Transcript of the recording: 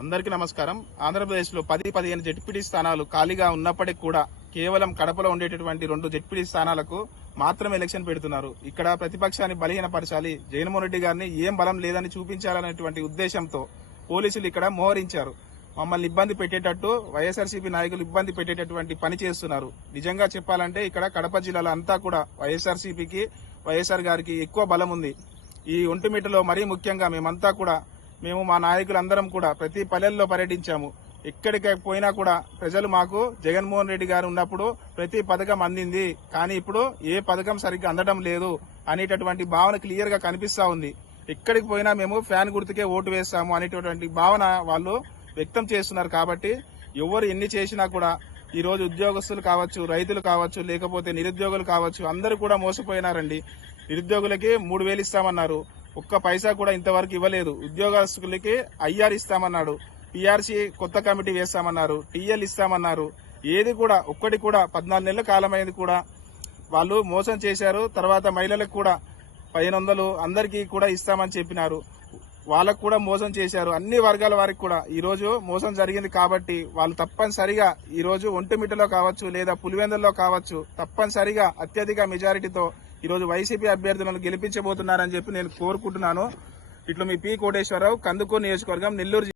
అందరికీ నమస్కారం. ఆంధ్రప్రదేశ్లో 10-15 జెడ్పీటీ స్థానాలు ఖాళీగా ఉన్నప్పటికీ కూడా కేవలం కడపలో ఉండేటటువంటి 2 జెడ్పీటీ స్థానాలకు మాత్రమే ఎలక్షన్ పెడుతున్నారు. ఇక్కడ ప్రతిపక్షాన్ని బలహీనపరచాలి, జగన్మోహన్ రెడ్డి గారిని ఏం బలం లేదని చూపించాలనేటువంటి ఉద్దేశంతో పోలీసులు ఇక్కడ మోహరించారు. మమ్మల్ని ఇబ్బంది పెట్టేటట్టు వైఎస్ఆర్సీపీ నాయకులు ఇబ్బంది పెట్టేటటువంటి పని చేస్తున్నారు. నిజంగా చెప్పాలంటే ఇక్కడ కడప జిల్లాలో అంతా కూడా వైఎస్ఆర్సీపీకి, వైఎస్ఆర్ గారికి ఎక్కువ బలం ఉంది. ఈ ఒంటిమిట్టలో మరీ ముఖ్యంగా మేము మా నాయకులందరం కూడా ప్రతి పల్లెల్లో పర్యటించాము. ఎక్కడికి పోయినా కూడా ప్రజలు మాకు జగన్మోహన్ రెడ్డి గారు ఉన్నప్పుడు ప్రతి పథకం అందింది, కానీ ఇప్పుడు ఏ పథకం సరిగ్గా అందడం లేదు అనేటటువంటి భావన క్లియర్ గా కనిపిస్తా ఉంది. ఎక్కడికి పోయినా మేము ఫ్యాన్ గుర్తుకే ఓటు వేస్తాము అనేటటువంటి భావన వాళ్ళు వ్యక్తం చేస్తున్నారు. కాబట్టి ఎవరు ఎన్ని చేసినా కూడా ఈ రోజు ఉద్యోగస్తులు కావచ్చు, రైతులు కావచ్చు, లేకపోతే నిరుద్యోగులు కావచ్చు, అందరూ కూడా మోసపోయినారండి. నిరుద్యోగులకి 3,000 ఇస్తామన్నారు, ఒక్క పైసా కూడా ఇంతవరకు ఇవ్వలేదు. ఉద్యోగస్తులకి ఐఆర్ ఇస్తామన్నాడు, పీఆర్సీ కొత్త కమిటీ వేస్తామన్నారు, టీఎల్ ఇస్తామన్నారు. ఏది కూడా ఒక్కటి కూడా 14 నెలల కాలమైంది కూడా వాళ్ళు మోసం చేశారు. తర్వాత మహిళలకు కూడా 1500 అందరికీ కూడా ఇస్తామని చెప్పినారు, వాళ్ళకు కూడా మోసం చేశారు. అన్ని వర్గాల వారికి కూడా ఈ రోజు మోసం జరిగింది. కాబట్టి వాళ్ళు తప్పనిసరిగా ఈ రోజు ఒంటిమిట్టలో కావచ్చు లేదా పులివెందుల్లో కావచ్చు తప్పనిసరిగా అత్యధిక మెజారిటీతో ఈ రోజు వైసీపీ అభ్యర్థులను గెలిపించబోతున్నారని చెప్పి నేను కోరుకుంటున్నాను. ఇట్లా మీ పి కోటేశ్వరరావు, కందుకూరు నియోజకవర్గం, నెల్లూరు.